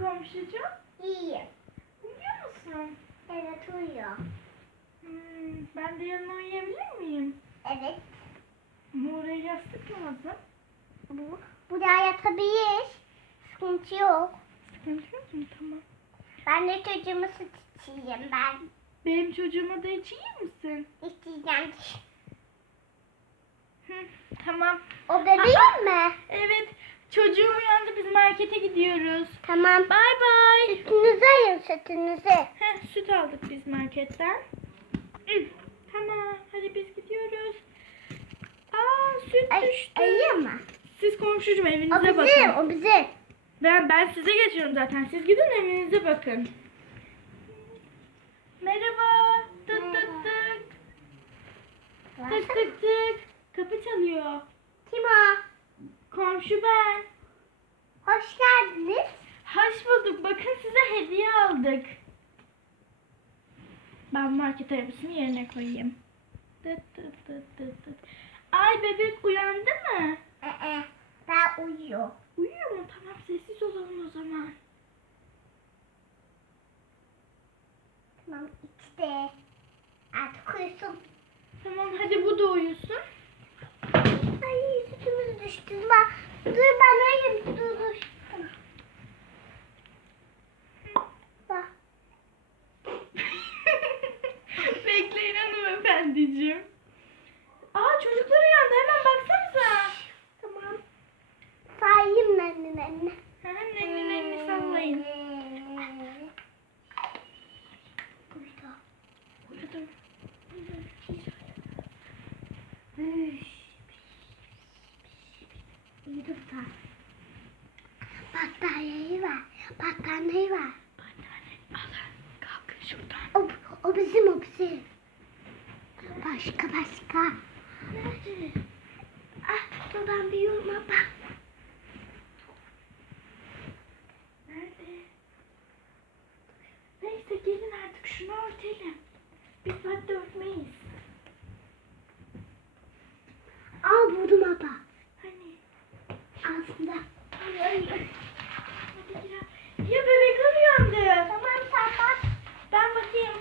komşucuğum? İyiyim. Uyuyor musun? Evet uyuyor. Hmm, ben de yanına uyuyabilir miyim? Evet. Ama oraya yastık lazım. Bu buraya yatabilir. Sıkıntı yok. Sıkıntı yok mu? Tamam. Ben de çocuğumu süt içeyim ben. Benim çocuğuma da hiç iyi misin? İsteyeceğim. Hı, tamam. O bebeğim mi? Evet. Çocuğum uyandı. Biz markete gidiyoruz. Tamam. Bay bay. Sütünüzü ayın sütünüzü. Heh, süt aldık biz marketten. Tamam. Hadi biz gidiyoruz. Aa süt Ay, düştü. ayı mı? Siz komşucum O evinize bizim, bakın. o bizim. Ben ben size geçiyorum zaten. Siz gidin evinize bakın. Merhaba. Tık tık tık. Tık tık tık. Kapı çalıyor. Kim o? Komşu ben. Hoş geldiniz. Hoş bulduk. Bakın size hediye aldık. Ben market arabasını yerine koyayım. Tıt tıt tıt tıt tıt. Ay bebek uyandı mı? Ee, daha uyuyor. Uyuyor mu? Tamam sessiz olalım o zaman. Tamam işte. Artık uyusun. Tamam hadi bu da uyusun. Ay sütümüz düştü. Bak, dur ben ayım. Dur dur. Bak. Bekleyin hanımefendiciğim. Aa çocuklar uyandı hemen baksanıza. Tamam. Sayayım ben ben de. Hemen elini elini sallayın. Burada. Uyudum. Uyudum da. Battaniyeyi ver. Battaniyeyi ver. Battaniye alın. Kalkın şuradan. O, o bizim o bizim. Başka başka. Nerede? Ah ben bir yoruma bak. Nerede? Neyse gelin artık şunu örtelim. Biz hatta örtmeyiz. Al buldum abla. Hani? Aslında. Ay, ay, ay. Hadi gir. Ya bebekler uyandı. Tamam sen bak. Ben bakayım.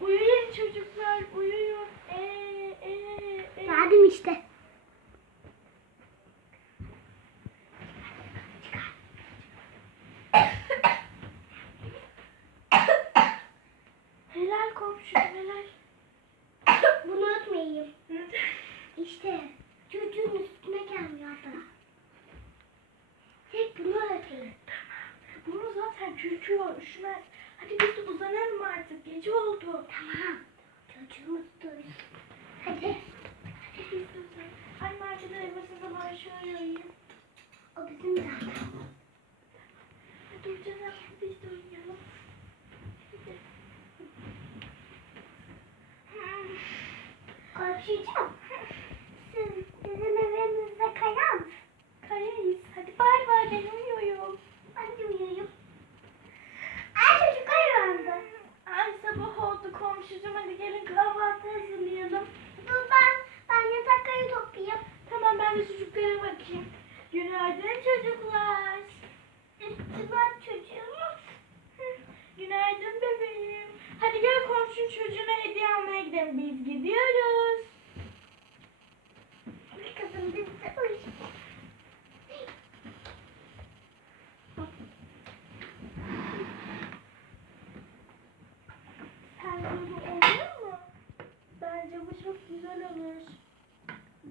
Uyuyun çocuklar, uyuyun. Ee, ee, ee. Verdim işte. helal komşu, helal. Bunu unutmayayım. İşte çocuğun üstüne gelmiyor abla. Tek bunu öteyim. Bunu zaten çürütüyor, üşümez. Hadi biz de uzanalım artık, gece oldu. Tamam. Çocuğumuz duysun. Hadi. Hadi biz de uzanalım. Ay market arabasında bana şöyle uyuyayım. O bizim zaten. Hadi uzanalım, biz de uyuyalım. Hadi. Hmm. Komşucuğum. Siz, sizin evinizde kayar mısın? Kayayız. Hadi bay bay, ben uyuyorum. Ben de uyuyayım. Ay çocuklar uyandı. Ay sabah oldu komşucum, hadi gelin kahvaltı hazırlayalım. Dur ben, ben yatakları toplayayım. Tamam ben de çocuklara bakayım. Günaydın çocuklar. Üstü var çocuğumuz. Hı, Günaydın bebeğim. Hadi gel komşunun çocuğuna hediye almaya gidelim. Biz gidiyoruz. Hadi kızım biz de uy. Sence bu olur mu? Bence bu çok güzel olur.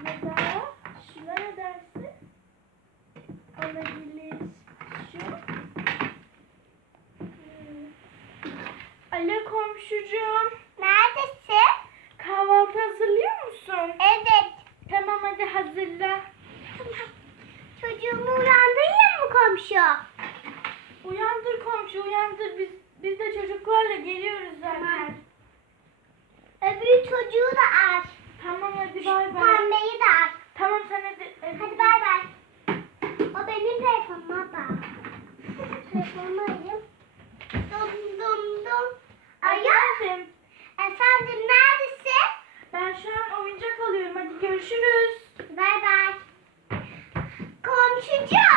Da şuna ne dersin? Olabilir. Şu. Hmm. Alo komşucuğum. Neredesin? Kahvaltı hazırlıyor musun? Evet. Tamam hadi hazırla. Çocuğumu uyandırayım mı komşu? Uyandır komşu uyandır. Biz biz de çocuklarla geliyoruz zaten. Tamam. Öbür çocuğu da al. Tamam hadi bay bay. Pembeyi de al. Tamam sen hadi. Hadi bay bay. O benim telefonum abla. Telefonumu alayım. Dum dum dum. Alo. Efendim. Neredesin? Ben şu an oyuncak alıyorum. Hadi görüşürüz. Bay bay. Komşucuğum.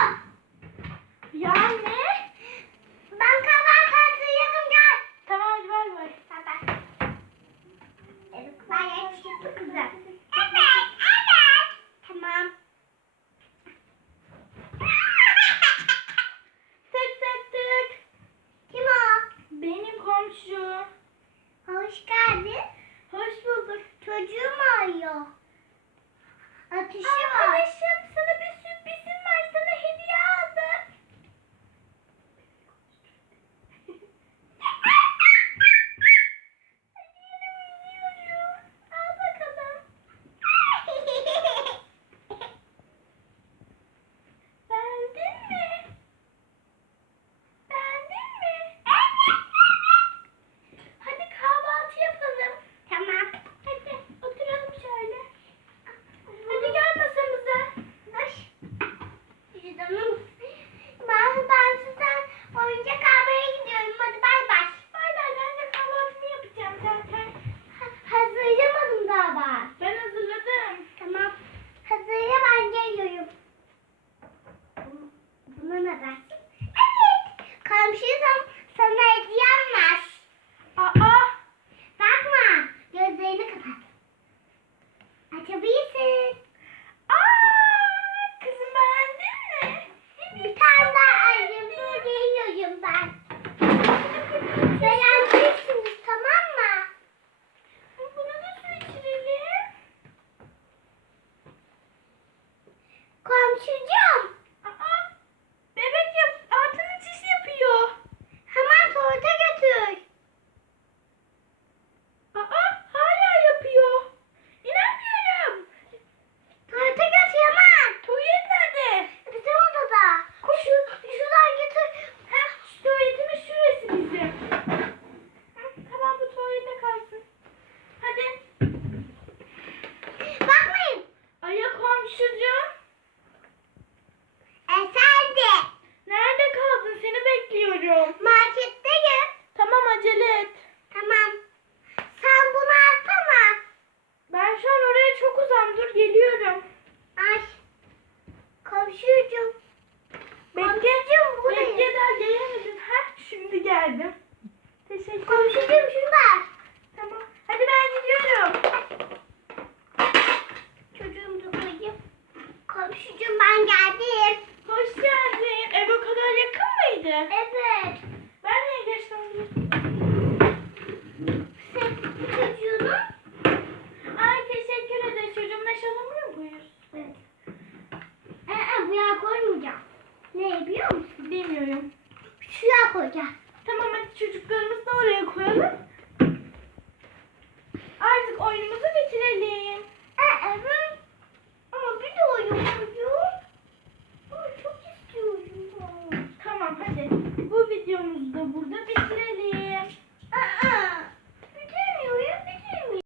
bir şey.